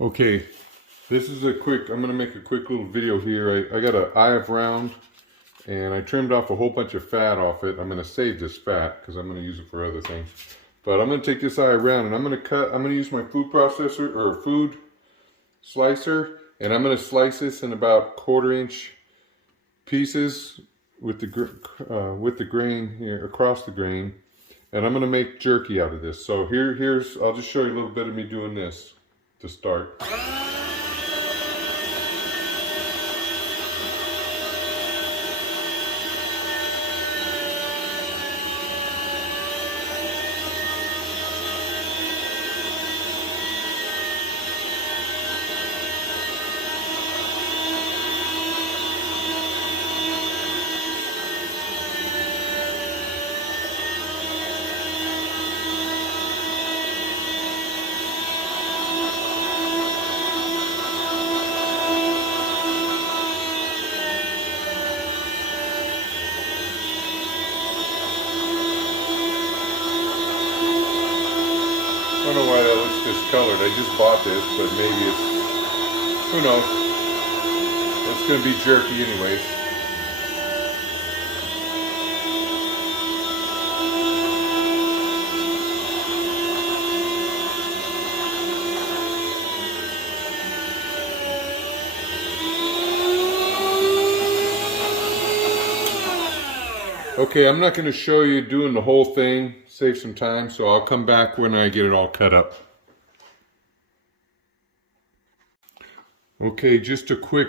Okay, this is I'm gonna make a quick little video here. I got an eye of round and I trimmed off a whole bunch of fat off it. I'm gonna save this fat because I'm gonna use it for other things. But I'm gonna take this eye of round and I'm gonna use my food processor or food slicer, and I'm gonna slice this in about 1/4 inch pieces with the grain here, across the grain. And I'm gonna make jerky out of this. So I'll just show you a little bit of me doing this to start. I don't know why that looks discolored. I just bought this, but maybe who knows? It's going to be jerky anyways. Okay, I'm not going to show you doing the whole thing, save some time, so I'll come back when I get it all cut up. Okay, just a quick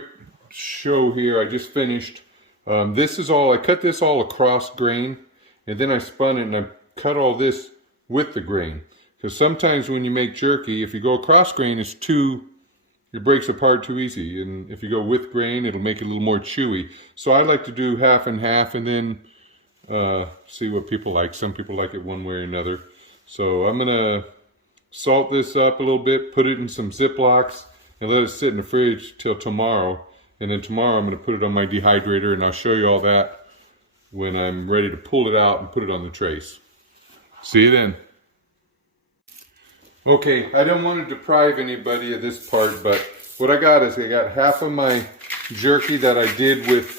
show here. I just finished. I cut this all across grain, and then I spun it and I cut all this with the grain. Because sometimes when you make jerky, if you go across grain, it breaks apart too easy. And if you go with grain, it'll make it a little more chewy. So I like to do half and half and then see what people like. Some people like it one way or another. So I'm gonna salt this up a little bit, put it in some Ziplocs, and let it sit in the fridge till tomorrow. And then tomorrow I'm gonna put it on my dehydrator, and I'll show you all that when I'm ready to pull it out and put it on the trays. See you then. Okay, I don't want to deprive anybody of this part, but what I got is I got half of my jerky that I did with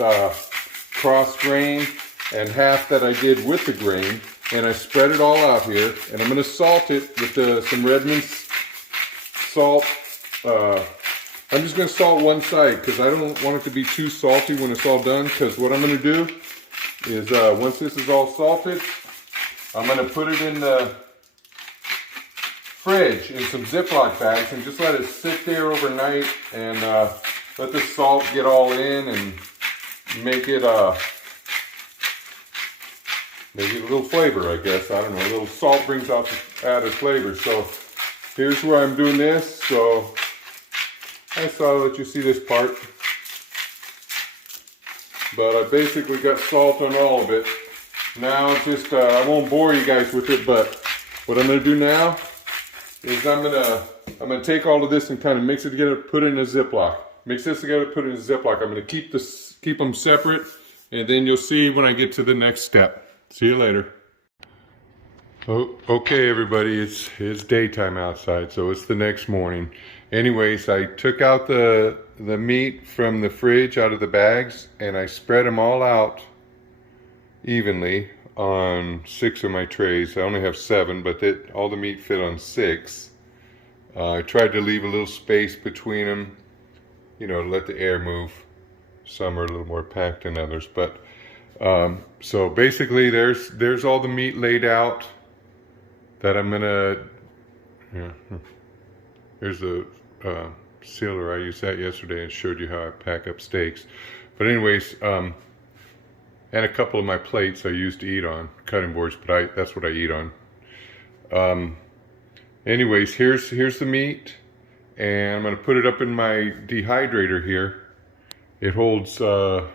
cross grain and half that I did with the grain, and I spread it all out here, and I'm going to salt it with some Redmond's salt. I'm just going to salt one side because I don't want it to be too salty when it's all done, because what I'm going to do is once this is all salted, I'm going to put it in the fridge in some Ziploc bags and just let it sit there overnight and let the salt get all in and make it a little flavor, I guess. I don't know. A little salt brings out the added flavor. So here's where I'm doing this. So I saw let you see this part. But I basically got salt on all of it. Now just, I won't bore you guys with it, but what I'm going to do now is I'm gonna take all of this and kind of mix it together, put it in a Ziploc. Mix this together, put it in a Ziploc. I'm gonna keep them separate, and then you'll see when I get to the next step. See you later. Oh, okay, everybody, it's daytime outside, so it's the next morning. Anyways, I took out the meat from the fridge out of the bags, and I spread them all out evenly on 6 of my trays. I only have 7, but all the meat fit on 6. I tried to leave a little space between them, you know, to let the air move. Some are a little more packed than others, but so basically there's all the meat laid out that I'm gonna, here's the sealer. I used that yesterday and showed you how I pack up steaks. But anyways, and a couple of my plates I used to eat on, cutting boards, but that's what I eat on. Anyways, here's the meat, and I'm gonna put it up in my dehydrator here. It holds, oops,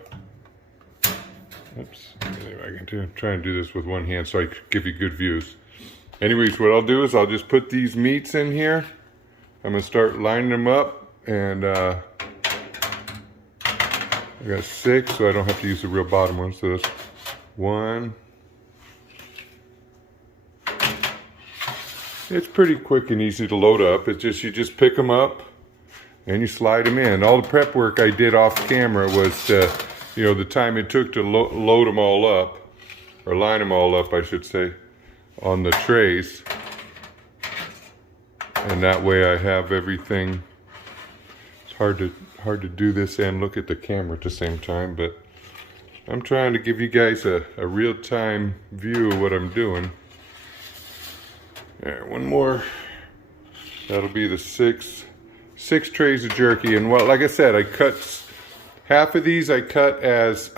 anyway, I can try and do this with one hand so I can give you good views. Anyways, what I'll do is I'll just put these meats in here. I'm gonna start lining them up, and I got 6, so I don't have to use the real bottom one. So that's 1. It's pretty quick and easy to load up. It's just, you just pick them up and you slide them in. All the prep work I did off camera was, you know, the time it took to load them all up, or line them all up, I should say, on the trays. And that way I have everything. It's hard to do this and look at the camera at the same time, but I'm trying to give you guys a real-time view of what I'm doing. There, one more. That'll be the six trays of jerky. And well, like I said, I cut half of these. I cut as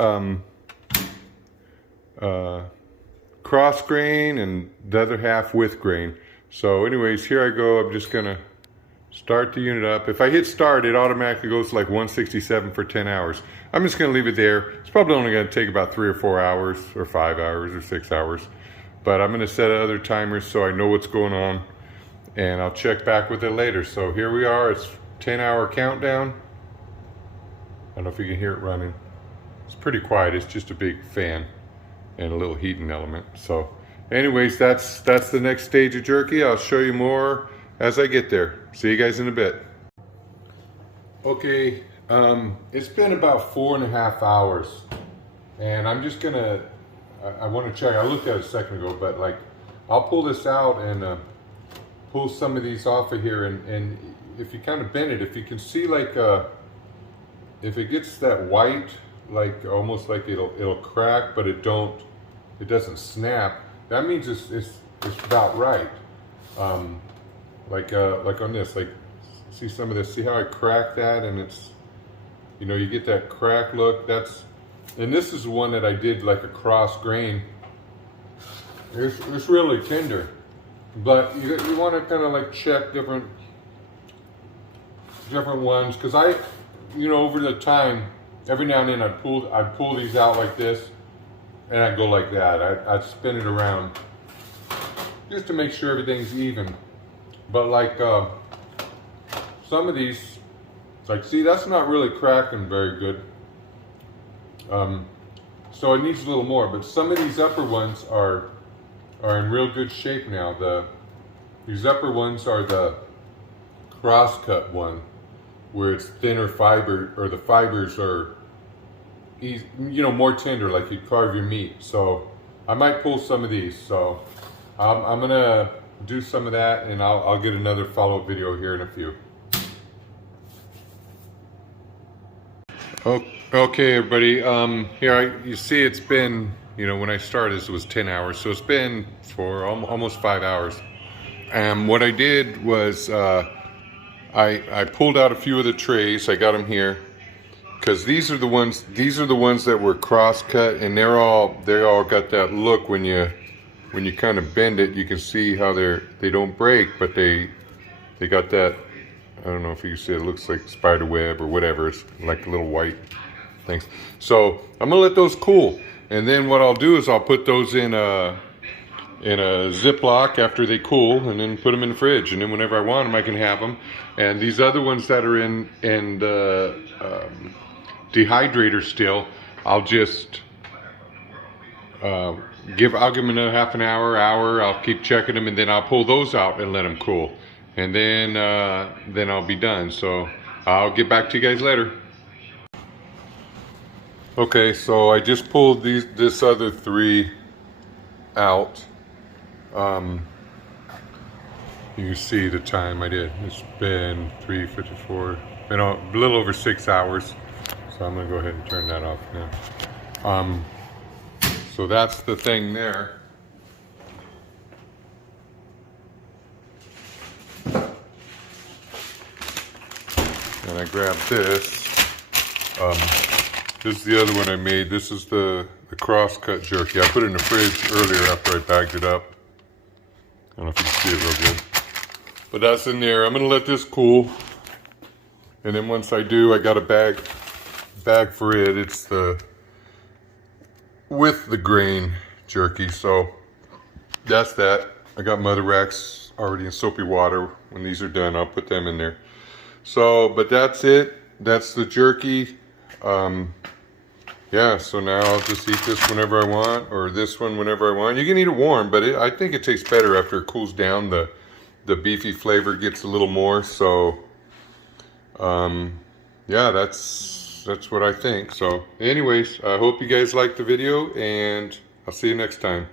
cross grain, and the other half with grain. So anyways, here I go. I'm just gonna start the unit up. If I hit start, it automatically goes to like 167 for 10 hours. I'm just gonna leave it there. It's probably only gonna take about 3 or 4 hours, or 5 hours, or 6 hours. But I'm gonna set other timers so I know what's going on, and I'll check back with it later. So here we are, it's 10-hour countdown. I don't know if you can hear it running. It's pretty quiet, it's just a big fan and a little heating element. So anyways, that's the next stage of jerky. I'll show you more as I get there. See you guys in a bit. Okay, it's been about 4.5 hours, and I'm just gonna, I want to check. I looked at it a second ago, but like, I'll pull this out and pull some of these off of here, and if you kind of bend it, if you can see, like, if it gets that white, like almost like it'll crack, but it doesn't snap, that means it's about right. Like on this, like, see some of this, see how I cracked that, and it's, you know, you get that crack look. And this is one that I did like a cross grain. It's really tender, but you want to kind of like check different ones, because you know, over the time, every now and then I'd pull these out like this, and I'd go like that. I'd spin it around just to make sure everything's even. But like some of these, like, see, that's not really cracking very good. So it needs a little more. But some of these upper ones are in real good shape now. These upper ones are the cross-cut one, where it's thinner fiber, or the fibers are, you know, more tender, like you'd carve your meat. So I might pull some of these. So I'm gonna do some of that, and I'll get another follow-up video here in a few. Okay, everybody. Here you see it's been, you know, when I started this, it was 10 hours, so it's been for almost 5 hours. And what I did was I pulled out a few of the trays. I got them here because these are the ones that were cross-cut, and they all got that look when you kind of bend it. You can see how they don't break, but they got that, I don't know if you can see it, looks like spider web or whatever. It's like little white things. So I'm gonna let those cool, and then what I'll do is I'll put those in a Ziploc after they cool, and then put them in the fridge, and then whenever I want them, I can have them. And these other ones that are in the dehydrator still, I'll just I'll give them another half an hour. I'll keep checking them, and then I'll pull those out and let them cool, and then I'll be done. So I'll get back to you guys later. Okay, so I just pulled this other 3 out. You can see the time I did. It's been 3:54, been a little over 6 hours. So I'm gonna go ahead and turn that off now. So that's the thing there. And I grabbed this. This is the other one I made. This is the cross-cut jerky. I put it in the fridge earlier after I bagged it up. I don't know if you can see it real good. But that's in there. I'm gonna let this cool. And then once I do, I got a bag for it. It's the with the grain jerky. So that's that. I got my other racks already in soapy water. When these are done, I'll put them in there. So, but that's it. That's the jerky. Yeah, so now I'll just eat this whenever I want, or this one whenever I want. You can eat it warm, but I think it tastes better after it cools down. The beefy flavor gets a little more. So Yeah, that's what I think. So anyways, I hope you guys liked the video, and I'll see you next time.